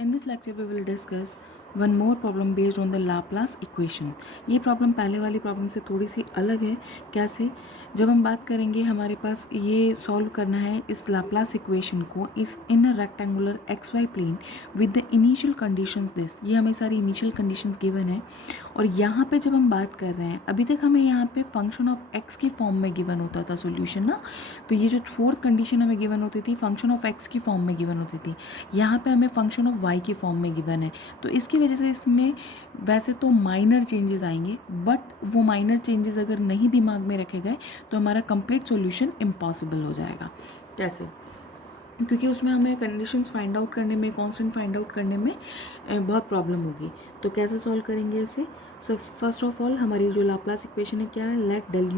In this lecture we will discuss one more problem based on the Laplace equation. ये problem पहले वाली problem से थोड़ी सी अलग है. कैसे? जब हम बात करेंगे हमारे पास ये सॉल्व करना है इस लाप्लास इक्वेशन को इस in a rectangular X Y plane with the initial conditions this. ये हमें सारी इनिशियल कंडीशंस गिवन है और यहाँ पे जब हम बात कर रहे हैं अभी तक हमें यहाँ पे फंक्शन ऑफ एक्स के फॉर्म में गिवन होता था सॉल्यूशन ना. तो ये जो फोर्थ कंडीशन हमें गिवन होती थी फंक्शन ऑफ एक्स की फॉर्म में गिवन होती थी. यहाँ पे हमें फंक्शन ऑफ वाई की फॉर्म में गिवन है. तो इसकी वजह से इसमें वैसे तो माइनर चेंजेस आएंगे बट वो माइनर चेंजेस अगर नहीं दिमाग में रखे गए तो हमारा कंप्लीट सॉल्यूशन इम्पॉसिबल हो जाएगा. कैसे? क्योंकि उसमें हमें कंडीशंस फाइंड आउट करने में कांस्टेंट फाइंड आउट करने में बहुत प्रॉब्लम होगी. तो कैसे सॉल्व करेंगे इसे? सो फर्स्ट ऑफ ऑल हमारी जो लाप्लास इक्वेशन है क्या है? Let del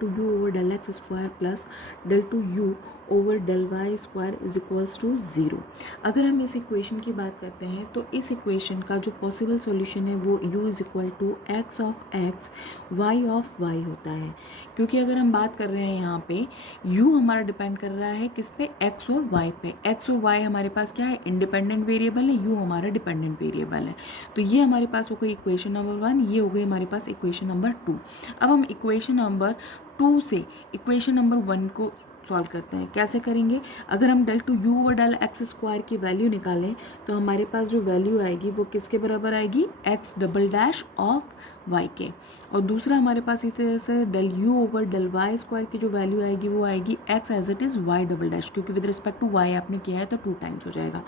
two u over del X square plus del two u over del Y square is equals to zero. अगर हम इस इक्वेशन की बात करते हैं तो इस इक्वेशन का जो पॉसिबल सॉल्यूशन है वो u is equal to X of X Y of Y होता है. क्योंकि अगर हम बात कर रहे हैं यहाँ पे u हमारा डिपेंड कर रहा है किस पे? x और y पे. x और y हमारे पास क्या है? इंडिपेंडेंट वेरिएबल है. u हमारा डिपेंडेंट वेरिएबल है. तो ये हमारे पास हो गई इक्वेशन नंबर 1. ये हो गई हमारे पास इक्वेशन नंबर 2. अब हम इक्वेशन नंबर 2 से इक्वेशन नंबर 1 को सॉल्व करते हैं. कैसे करेंगे? अगर हम डेल टू यू और डेल एक्स स्क्वायर की वैल्यू निकालें तो हमारे पास जो वैल्यू आएगी वो किसके बराबर आएगी? X double dash of Y के. और दूसरा हमारे पास इस तरह से del U over del Y square की जो वैल्यू आएगी वो आएगी X as it is Y double dash. क्योंकि विद रिस्पेक्ट टू वाई आपने किया है तो 2 टाइम्स हो जाएगा.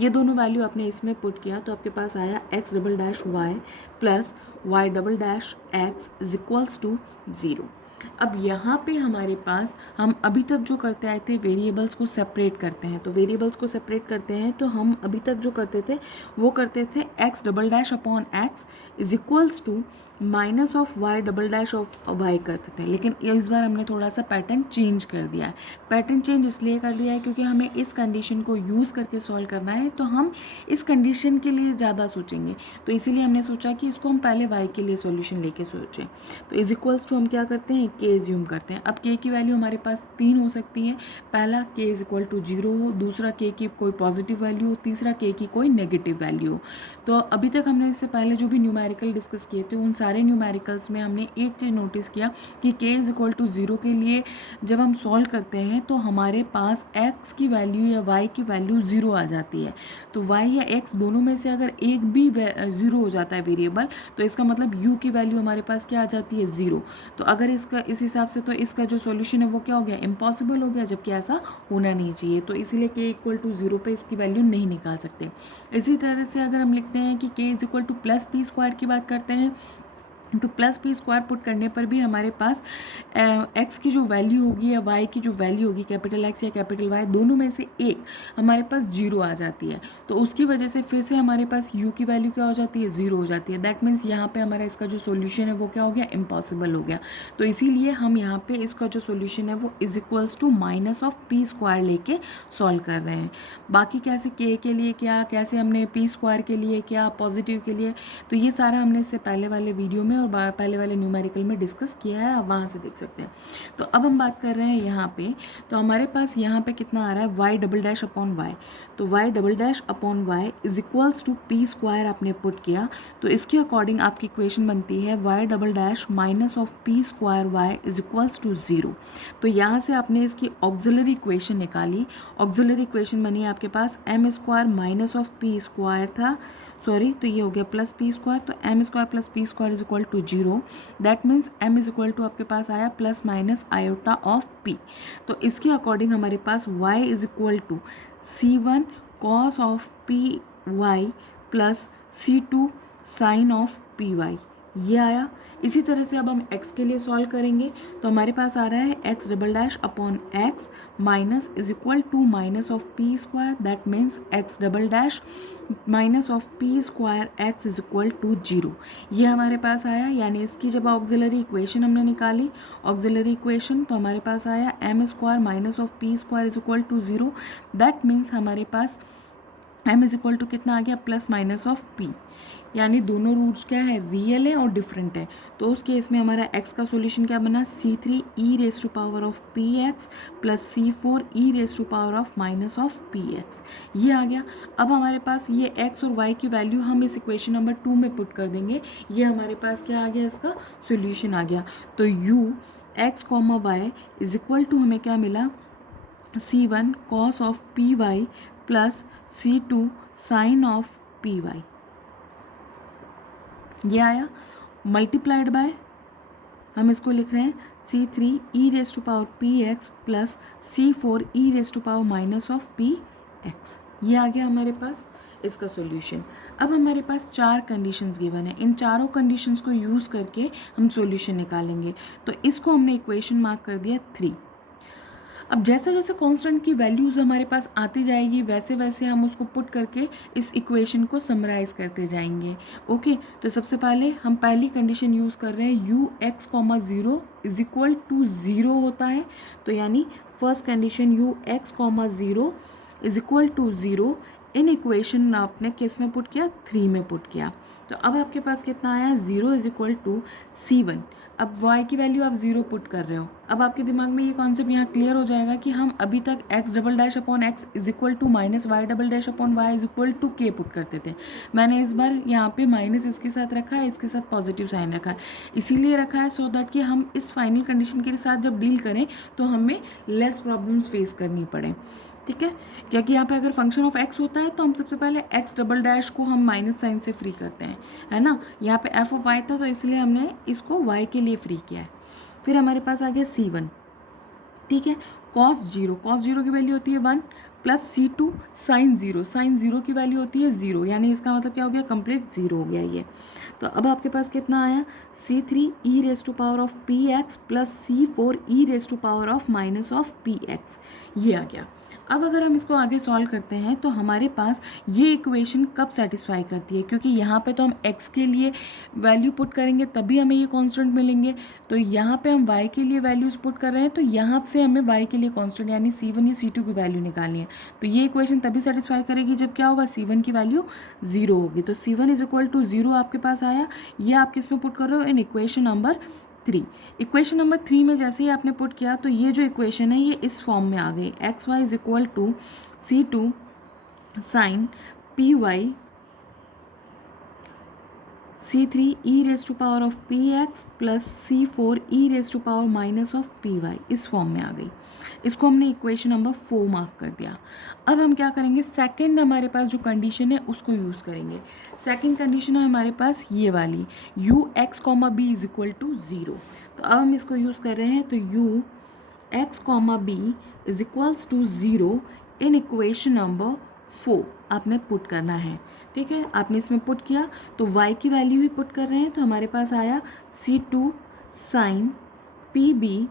ये दोनों वैल्यू आपने इसमें पुट किया तो आपके पास आया X double dash Y plus Y double dash X is equals to zero. अब यहाँ पे हमारे पास हम अभी तक जो करते आए थे वेरिएबल्स को सेपरेट करते हैं. तो वेरिएबल्स को सेपरेट करते हैं तो हम अभी तक जो करते थे वो करते थे X double dash upon X is equals to minus of Y double dash of Y करते थे. लेकिन इस बार हमने थोड़ा सा पैटर्न चेंज कर दिया है. पैटर्न चेंज इसलिए कर दिया है क्योंकि हमें इस कंडीशन को यूज़ करके सॉल्व करना है तो हम इस कंडीशन के लिए ज़्यादा सोचेंगे. तो इसीलिए हमने सोचा कि इसको हम पहले वाई के लिए सॉल्यूशन लेके सोचें. तो इज इक्वल्स टू हम क्या करते हैं? के एज्यूम करते हैं. अब के की वैल्यू हमारे पास 3 हो सकती है. पहला के इज इक्वल टू 0 हो, दूसरा के की कोई पॉजिटिव वैल्यू हो, तीसरा के की कोई नेगेटिव वैल्यू हो. तो अभी तक हमने इससे पहले जो भी न्यूमेरिकल डिस्कस किए थे उन सारे न्यूमेरिकल्स में हमने एक चीज़ नोटिस किया कि के इज इक्वल टू 0 के लिए जब हम सॉल्व करते हैं तो हमारे पास एक्स की वैल्यू या वाई की वैल्यू 0 आ जाती है. तो वाई या एक्स दोनों में से अगर एक भी 0 हो जाता है वेरिएबल तो इसका मतलब यू की वैल्यू हमारे पास क्या आ जाती है? 0. तो अगर इसका इस हिसाब से तो इसका जो सॉल्यूशन है वो क्या हो गया? इम्पॉसिबल हो गया. जबकि ऐसा होना नहीं चाहिए. तो इसीलिए के इक्वल टू 0 पे इसकी वैल्यू नहीं निकाल सकते. इसी तरह से अगर हम लिखते हैं कि के is equal two plus P square की बात करते हैं तो प्लस पी स्क्वायर पुट करने पर भी हमारे पास एक्स की जो वैल्यू होगी या वाई की जो वैल्यू होगी कैपिटल एक्स या कैपिटल वाई दोनों में से एक हमारे पास 0 आ जाती है. तो उसकी वजह से फिर से हमारे पास यू की वैल्यू क्या हो जाती है? 0 हो जाती है. दैट मीन्स यहाँ पे हमारा इसका जो सोल्यूशन है वो क्या हो गया? इम्पॉसिबल हो गया. तो इसीलिए हम यहाँ पे इसका जो सोल्यूशन है वो is equals to minus of P square लेके सॉल्व कर रहे हैं. बाकी कैसे के लिए क्या, कैसे हमने पी स्क्वायर के लिए क्या, पॉजिटिव के लिए, तो ये सारा हमने इससे पहले वाले वीडियो में और पहले वाले न्यूमेरिकल में डिस्कस किया है. आप वहाँ से देख सकते हैं. तो अब हम बात कर रहे हैं यहाँ पे. तो हमारे पास यहाँ पे कितना आ रहा है? Y double dash upon Y. तो Y double dash upon Y is equals to P square आपने पुट किया तो इसके अकॉर्डिंग आपकी इक्वेशन बनती है Y double dash minus of P square Y is equals to 0. तो यहाँ से आपने इसकी ऑक्सिलरी इक्वेशन निकाली. ऑक्सिलरी इक्वेशन बनी आपके पास M square minus of P square था. सॉरी, तो ये हो गया प्लस पी स्क्वायर. तो M square plus P square is equal to 0. That means M is equal to आपके पास आया plus minus iota of P. तो इसके अकॉर्डिंग हमारे पास y is equal to C1 cos of P Y plus C2 sine of P Y. ये आया. इसी तरह से अब हम x के लिए सॉल्व करेंगे तो हमारे पास आ रहा है X double dash upon X minus is equal to minus of P square. That means X double dash minus of P square X is equal to 0. ये हमारे पास आया. यानी इसकी जब ऑक्सिलरी इक्वेशन हमने निकाली ऑक्सिलरी इक्वेशन तो हमारे पास आया M square minus of P square is equal to 0. That means हमारे पास m इज इक्वल टू कितना आ गया प्लस माइनस ऑफ p, यानी दोनों रूट्स क्या है, रियल है और डिफरेंट है। तो उस केस में हमारा x का सॉल्यूशन क्या बना, c3 e raise to power of px plus c4 e raise to power of minus of px, ये आ गया। अब हमारे पास ये x और y की वैल्यू हम इस इक्वेशन नंबर 2 में पुट कर देंगे, ये हमारे पास क्या आ गया, इसका सॉल्यूशन आ गया। तो u x comma Y is equal to हमें क्या मिला, c1 cos of py plus c2 sine of py, ये आया। मल्टीप्लाइड बाय हम इसको लिख रहे हैं c3 e raise to power px plus c4 e raise to power minus of px, ये आ गया हमारे पास इसका सॉल्यूशन। अब हमारे पास 4 कंडीशंस गिवन है, इन चारों कंडीशंस को यूज़ करके हम सॉल्यूशन निकालेंगे। तो इसको हमने इक्वेशन मार्क कर दिया 3। अब जैसे जैसे कांस्टेंट की वैल्यूज़ हमारे पास आती जाएगी वैसे वैसे हम उसको पुट करके इस इक्वेशन को समराइज़ करते जाएंगे। ओके, तो सबसे पहले हम पहली कंडीशन यूज़ कर रहे हैं, U X comma zero is equal to zero होता है। तो यानी first condition U X comma zero is equal to zero in equation आपने किस में पुट किया, 3 में पुट किया। तो अब आपके पास कितना आया, 0 इज इक्वल टू c1। अब y की वैल्यू आप 0 पुट कर रहे हो। अब आपके दिमाग में ये कॉन्सेप्ट यहाँ क्लियर हो जाएगा कि हम अभी तक x double dash upon x is equal to minus Y double dash upon Y is equal to k put करते थे। मैंने इस बार यहाँ पे माइनस इसके साथ रखा है, इसके साथ पॉजिटिव साइन रखा है, इसीलिए रखा है सो दैट कि हम इस फाइनल कंडीशन के साथ जब डील करें तो हमें लेस प्रॉब्लम्स फेस करनी पड़े। ठीक है, क्योंकि यहाँ पे अगर फंक्शन ऑफ x होता है तो हम सबसे पहले x डबल डैश को हम माइनस साइन से फ्री करते हैं, है ना। यहाँ पे f ऑफ y था तो इसलिए हमने इसको y के लिए फ्री किया है। फिर हमारे पास आ गया c1, ठीक है, cos जीरो की वैल्यू होती है 1 प्लस c2 साइन जीरो की वैल्यू होती है 0, यानी इसका मतलब क्या हो गया, कंप्लीट 0 हो गया ये। तो अब आपके पास कितना आया, c3 e raise to power of px plus c4 e raise to power of minus of px, ये आ गया। अब अगर हम इसको आगे सॉल्व करते हैं तो हमारे पास ये इक्वेशन कब सेटिस्फाई करती है, क्योंकि यहाँ पे तो हम x के लिए वैल्यू पुट करेंगे तभी हमें ये कांस्टेंट मिलेंगे। तो यहाँ पे हम y के लिए वैल्यूज पुट कर रहे हैं तो यहाँ से हमें y के लिए कांस्टेंट यानी c1 या c2 की वैल्यू निकालनी है। तो ये इक्वेशन तभी सेटिस्फाई करेगी जब क्या होगा, c1 की वैल्यू 0 होगी। तो c1 इज इक्वल टू 0 आपके पास आया। ये आप किस में पुट कर रहे हो, इन इक्वेशन नंबर 3। इक्वेशन नंबर 3 में जैसे ही आपने पुट किया तो ये जो इक्वेशन है ये इस फॉर्म में आ गई, X Y is equal to c2 sine py c3 e raise to power of px plus c4 e raise to power minus of py, इस फॉर्म में आ गई। इसको हमने इक्वेशन नंबर 4 मार्क कर दिया। अब हम क्या करेंगे, सेकंड हमारे पास जो कंडीशन है उसको यूज़ करेंगे। सेकंड कंडीशन है हमारे पास ये वाली, u x comma B is equal to 0। तो अब हम इसको यूज़ कर रहे हैं, तो u x comma B is equals to 0 in equation number 4 आपने पुट करना है। ठीक है, आपने इसमें पुट किया तो y की वैल्यू ही पुट कर रहे हैं, तो हमारे पास आया c2 साइन pb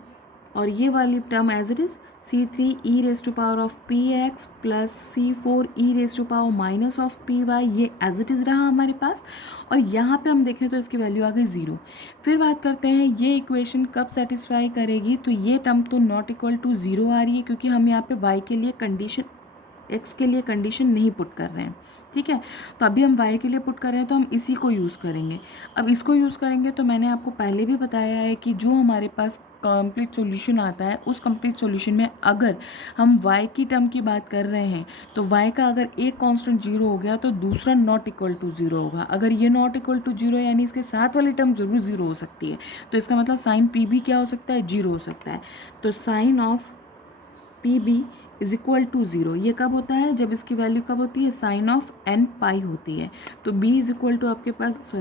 और ये वाली term as it is c3 e raise to power of px plus c4 e raise to power minus of py, ये एज इट इज़ रहा हमारे पास। और यहाँ पे हम देखें तो इसकी वैल्यू आ गई 0। फिर बात करते हैं ये इक्वेशन कब सेटिस्फाई करेगी, तो ये टर्म तो नॉट इक्वल टू 0 आ रही है क्योंकि हम यहाँ पे y के लिए कंडीशन, x के लिए कंडीशन नहीं पुट कर रहे हैं। ठीक है, तो अभी हम y के लिए पुट कर रहे हैं तो हम इसी को यूज़ करेंगे। अब इसको यूज़ करेंगे तो मैंने आपको पहले भी बताया है कि जो हमारे पास कंप्लीट सॉल्यूशन आता है उस कंप्लीट सॉल्यूशन में अगर हम y की टर्म की बात कर रहे हैं तो y का अगर एक कांस्टेंट 0 हो गया तो दूसरा नॉट इक्वल टू 0 होगा। अगर ये नॉट इक्वल टू 0 यानी इसके साथ वाली टर्म ज़रूर 0 हो सकती है, तो इसका मतलब साइन पी भी क्या हो सकता है, 0 हो सकता है। तो sine of P B is equal to 0, ये कब होता है, जब इसकी वैल्यू कब होती है, साइन ऑफ n पाई होती है। तो b इज इक्वल टू आपके पास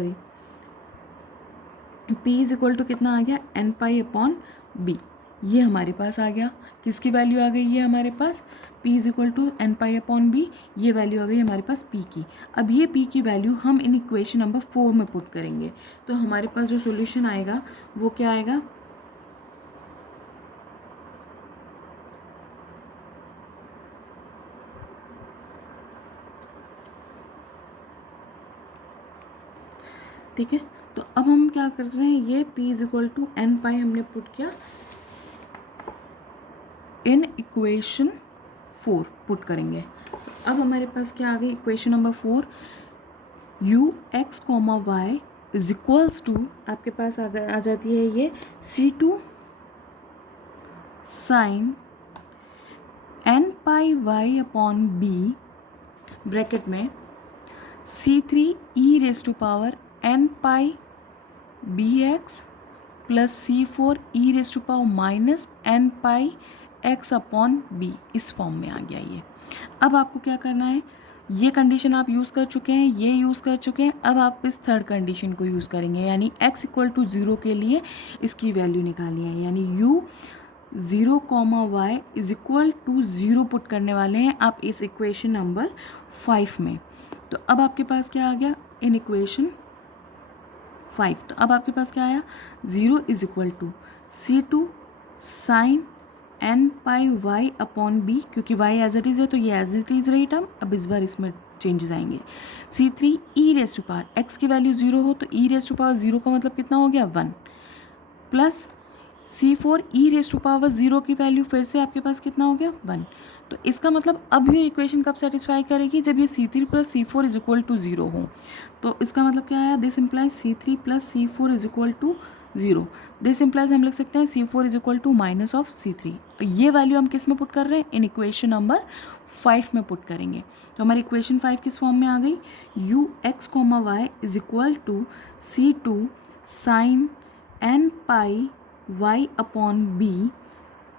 p इज इक्वल टू कितना आ गया, n पाई अपॉन b, ये हमारे पास आ गया। किसकी वैल्यू आ गई, ये हमारे पास p is equal to n pi upon b, ये वैल्यू आ गई हमारे पास p की। अब ये p की वैल्यू हम इन इक्वेशन नंबर 4 में पुट करेंगे तो हमारे पास जो सोल्यूशन आएगा वो क्या आएगा, ठीक है। तो अब हम क्या कर रहे हैं, ये p is equal to n pi हमने पुट किया इन इक्वेशन 4 पुट करेंगे। अब हमारे पास क्या आ गई equation number 4, U X comma Y is equals to, आपके पास आ जाती है ये C2 sine N pi Y upon B bracket में C3 E raise to power N pi B X plus C4 E raise to power minus N pi x upon B, इस form में आ गया ये। अब आपको क्या करना है, ये कंडीशन आप यूज़ कर चुके हैं, ये यूज़ कर चुके हैं, अब आप इस थर्ड कंडीशन को यूज़ करेंगे, यानी x इक्वल टू 0 के लिए इसकी वैल्यू निकालनी है, यानी u 0 comma Y is equal to 0 put करने वाले हैं आप इस इक्वेशन नंबर 5 में। तो अब आपके पास क्या आ गया इन इक्वेशन 5, तो अब आपके पास क्या आया 0 is equal to C2 sine N pi Y upon B, क्योंकि वाई एज इट इज़ है तो ये एज इट इज़ रही टर्म, अब इस बार इसमें चेंजेस आएंगे। C3 E raise to power X की वैल्यू 0 हो तो ई रेस टू पावर 0 का मतलब कितना हो गया 1, plus C4 E raise to power 0 की वैल्यू फिर से आपके पास कितना हो गया 1। तो इसका मतलब अब ये इक्वेशन कब सेटिस्फाई करेगी, जब ये C3 plus C4 is equal to 0 हो। तो इसका मतलब क्या आया, this implies C3 plus C4 is equal to 0। This implies हम लिख सकते हैं C4 is equal to minus of C3। ये वैल्यू हम किस में पुट कर रहे हैं, इन इक्वेशन नंबर 5 में पुट करेंगे। तो हमारी इक्वेशन 5 किस फॉर्म में आ गई, U X comma Y is equal to C2 sine N pi y upon B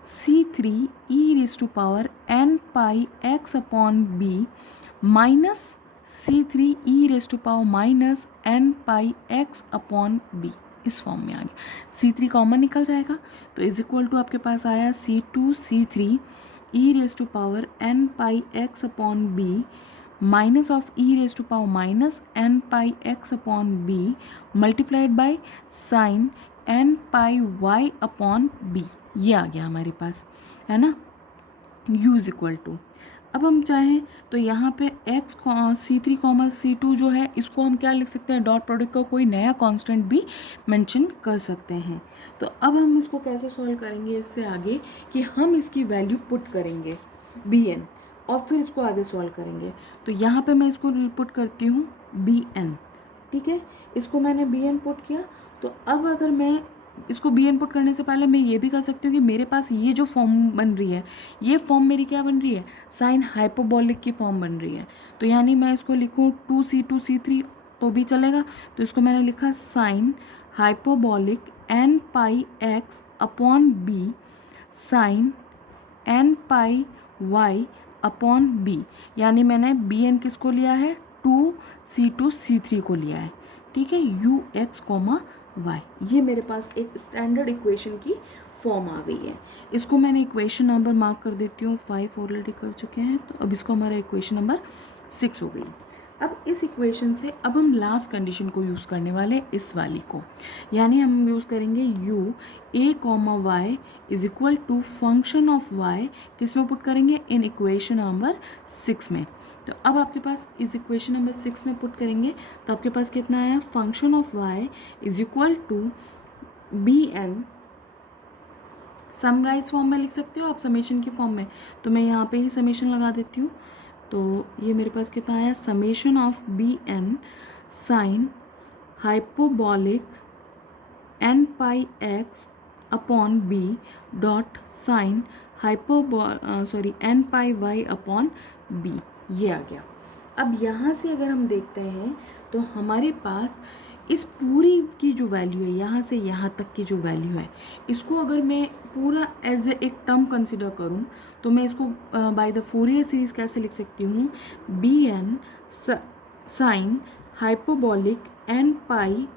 C3 E raise to power N pi x upon B minus C3 E raise to power minus N pi x upon B, इस form में आ गया। C3 common निकल जाएगा तो is equal to आपके पास आया C2 C3 E raise to power N pi x upon B minus of e raise to power minus N pi x upon b multiplied by sine N pi Y upon B, ये आ गया हमारे पास, है ना, u is equal to. अब हम चाहें तो यहाँ पे x C3 कॉमा C2 जो है इसको हम क्या लिख सकते हैं, डॉट प्रोडक्ट का कोई नया कांस्टेंट भी मेंशन कर सकते हैं। तो अब हम इसको कैसे सॉल्व करेंगे इससे आगे, कि हम इसकी वैल्यू पुट करेंगे bn और फिर इसको आगे सॉल्व करेंगे। तो यहाँ पे मैं इसको पुट करती हूँ bn, ठीक है, इसको मैंने bn पुट किया। तो अब अगर मैं इसको bn पुट करने से पहले मैं ये भी कर सकती हूँ कि मेरे पास ये जो फॉर्म बन रही है, ये फॉर्म मेरी क्या बन रही है, साइन हाइपोबॉलिक की फॉर्म बन रही है। तो यानी मैं इसको लिखूँ 2C2C3 तो भी चलेगा। तो इसको मैंने लिखा sine hyperbolic N pi x upon B sine N pi Y upon B, यानी मैंने bn किसको लिया है, 2C2C3 को लिया है, ठीक है, यू एक्स कॉमा वाई। ये मेरे पास एक स्टैंडर्ड इक्वेशन की फॉर्म आ गई है। इसको मैंने इक्वेशन नंबर मार्क कर देती हूँ, 5 ऑलरेडी कर चुके हैं, तो अब इसको हमारा इक्वेशन नंबर 6 हो गई। अब इस इक्वेशन से अब हम लास्ट कंडीशन को यूज़ करने वाले इस वाली को, यानी हम यूज़ करेंगे u a comma Y is equal to function of y, किस में पुट करेंगे, इन इक्वेशन नंबर 6 में। तो अब आपके पास इस इक्वेशन नंबर 6 में पुट करेंगे तो आपके पास कितना आया, function of y is equal to b n, summarise form में लिख सकते हो आप, समेशन की फॉर्म में, तो मैं यहाँ पे ही समेशन लगा देती हूँ। तो ये मेरे पास कितना आया, summation of B N sine hyperbolic N pi x upon B dot sine N pi Y upon B, ये आ गया। अब यहाँ से अगर हम देखते हैं तो हमारे पास इस पूरी की जो वैल्यू है, यहाँ से यहाँ तक की जो वैल्यू है, इसको अगर मैं पूरा एज ए एक टर्म कंसिडर करूँ तो मैं इसको बाय द फोरियर सीरीज कैसे लिख सकती हूँ, b N sine hyperbolic N pi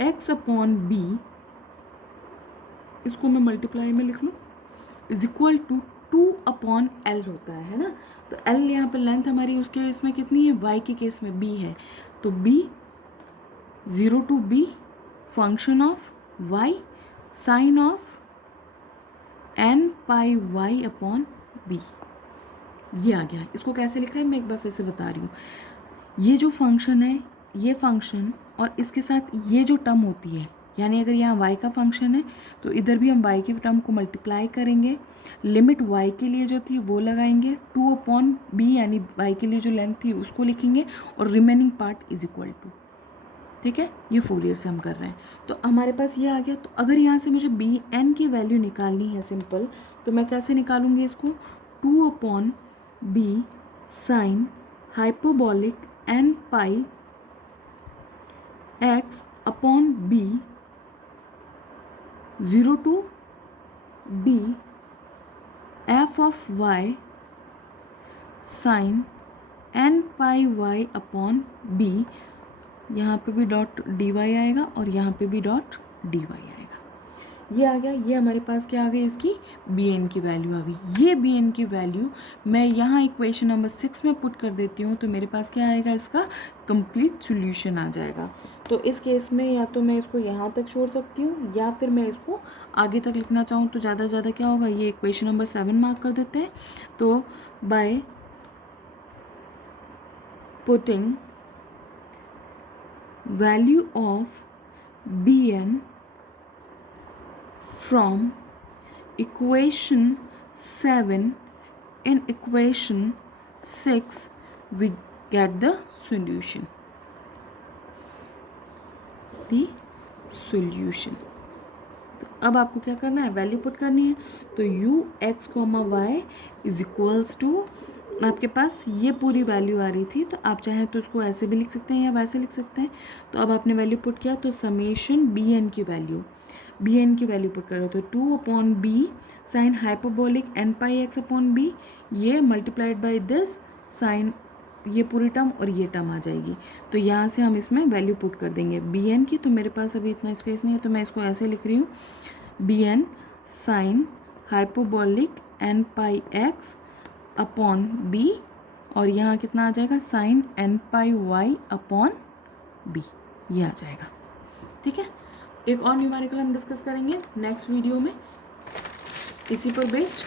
x upon b, इसको मैं मल्टीप्लाई में लिख लूँ, is equal to 2 upon l होता है ना। तो एल यहाँ पर लेंथ हमारी उसके इसमें कितनी है, वाई के केस में बी है, तो b 0 to b function of y sine of n pi Y upon B, ये आ गया। इसको कैसे लिखा है मैं एक बार फिर से बता रही हूँ, ये जो फंक्शन है, ये फंक्शन और इसके साथ ये जो टर्म होती है, यानी अगर यहाँ y का फंक्शन है तो इधर भी हम y के टर्म को मल्टीप्लाई करेंगे, लिमिट y के लिए जो थी वो लगाएंगे, 2/b यानी y के लिए जो लेंथ थी उसको लिखेंगे और remaining part is equal to, ठीक है। ये फोरियर से हम कर रहे हैं तो हमारे पास ये आ गया। तो अगर यहाँ से मुझे बी एन की वैल्यू निकालनी है सिंपल, तो मैं कैसे निकालूंगी इसको, 2/b sine hyperbolic n pi x upon b 0 to b f of y sine n pi y upon b, यहाँ पे भी डॉट डी वाई आएगा और यहाँ पे भी डॉट डी वाई आएगा। ये आ गया, ये हमारे पास क्या आ गई, इसकी बी एन की वैल्यू आ गई। ये बी एन की वैल्यू मैं यहाँ इक्वेशन नंबर 6 में पुट कर देती हूँ तो मेरे पास क्या आएगा, इसका कंप्लीट सॉल्यूशन आ जाएगा। तो इस केस में या तो मैं इसको यहाँ तक छोड़ सकती हूँ या फिर मैं इसको आगे तक लिखना चाहूँ तो ज़्यादा से ज़्यादा क्या होगा, ये इक्वेशन नंबर 7 मार्क कर देते हैं। तो by putting value of bn from equation 7 in equation 6 we get the solution. तो अब आपको क्या करना है, वैल्यू पुट करनी है। तो u x, y is equals to, आपके पास ये पूरी वैल्यू आ रही थी तो आप चाहें तो उसको ऐसे भी लिख सकते हैं या वैसे लिख सकते हैं। तो अब आपने वैल्यू पुट किया तो समेशन बी एन की वैल्यू पुट करो तो 2/b sine hyperbolic n pi x upon b, ये मल्टीप्लाइड बाई दिस साइन, ये पूरी टर्म और ये टर्म आ जाएगी। तो यहाँ से हम इसमें वैल्यू पुट कर देंगे बी एन की। तो मेरे पास अभी इतना स्पेस नहीं है तो मैं इसको ऐसे लिख रही हूँ, b N sine hyperbolic n pi x upon B, और यहाँ कितना आ जाएगा, sign n pi y upon b, ये आ जाएगा। ठीक है, एक और न्यूमेरिकल हम डिस्कस करेंगे नेक्स्ट वीडियो में इसी पर बेस्ड।